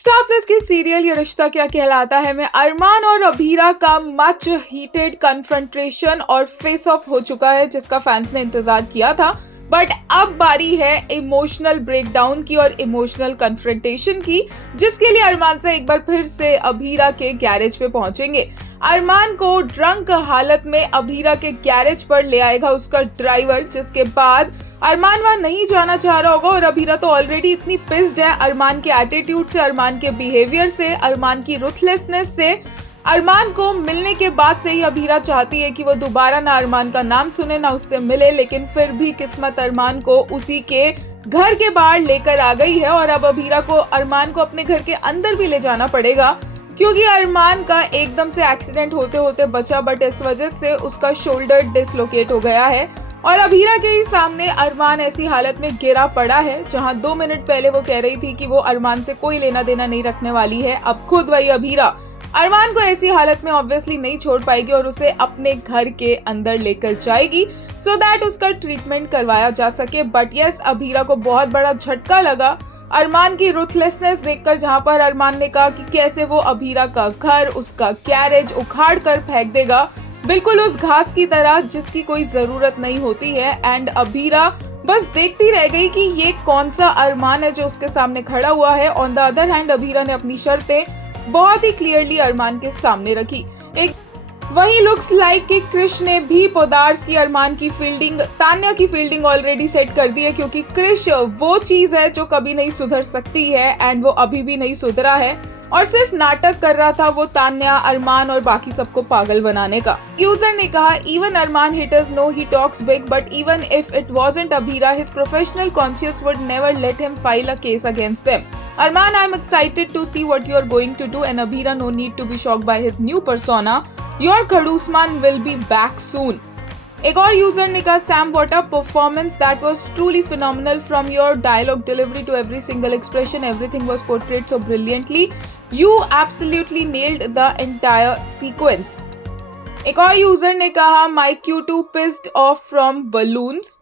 Star plus के serial ये रिश्ता क्या कहलाता है में अरमान और अभीरा का मच हीटेड कन्फ्रंटेशन और फेस ऑफ हो चुका है, जिसका फैंस ने इंतजार किया था। बट अब बारी है इमोशनल ब्रेकडाउन की और इमोशनल कन्फ्रंटेशन की, जिसके लिए अरमान से एक बार फिर से अभीरा के गैरेज पे पहुंचेंगे। अरमान को ड्रंक हालत में अभीरा के गैरेज पर ले आएगा उसका ड्राइवर, जिसके बाद अरमान वहां नहीं जाना चाह रहा होगा और अभीरा तो ऑलरेडी इतनी पिस्ड है अरमान के एटीट्यूड से, अरमान के बिहेवियर से, अरमान की रुथलेसनेस से। अरमान को मिलने के बाद से ही अभीरा चाहती है कि वो दोबारा ना अरमान का नाम सुने ना उससे मिले, लेकिन फिर भी किस्मत अरमान को उसी के घर के बाहर लेकर आ गई है और अब अभीरा को अरमान को अपने घर के अंदर भी ले जाना पड़ेगा, क्योंकि अरमान का एकदम से एक्सीडेंट होते होते बचा, बट इस वजह से उसका शोल्डर डिसलोकेट हो गया है और अभीरा के ही सामने अरमान ऐसी हालत में गिरा पड़ा है जहां 2 मिनट पहले वो कह रही थी कि वो अरमान से कोई लेना देना नहीं रखने वाली है। अब खुद वही अभीरा अरमान को ऐसी हालत में ऑब्वियसली नहीं छोड़ पाएगी और उसे अपने घर के अंदर लेकर जाएगी सो दैट उसका ट्रीटमेंट करवाया जा सके। बट यस, अभीरा को बहुत बड़ा झटका लगा अरमान की रुथलेसनेस देखकर, जहां पर अरमान ने कहा कि कैसे वो अभीरा का घर, उसका गैरेज उखाड़ कर फेंक देगा, बिल्कुल उस घास की तरह जिसकी कोई जरूरत नहीं होती है। एंड अभीरा बस देखती रह गई कि ये कौन सा अरमान है जो उसके सामने खड़ा हुआ है। On the other hand Abhira ने अपनी शर्तें बहुत ही क्लियरली अरमान के सामने रखी। एक वही लुक्स लाइक कि क्रिश ने भी पोदार्स की अरमान की फील्डिंग, तान्या की फील्डिंग ऑलरेडी सेट कर दी है, क्योंकि क्रिश वो चीज है जो कभी नहीं सुधर सकती है एंड वो अभी भी नहीं सुधरा है और सिर्फ नाटक कर रहा था वो तान्या, अरमान और बाकी सबको पागल बनाने का। यूजर ने कहा, even Armaan haters know he talks big, but even if it wasn't Abhira, his professional conscience would never let him file a case against them. Arman, I'm excited to see what you're going to do, and Abhira, no need to be shocked by his new persona. Your Khadusman will be back soon. एक और user ने कहा, Sam what a performance, that was truly phenomenal from your dialogue delivery to every single expression, everything was portrayed so brilliantly, you absolutely nailed the entire sequence. एक और user ने कहा, my Q2 pissed off from balloons,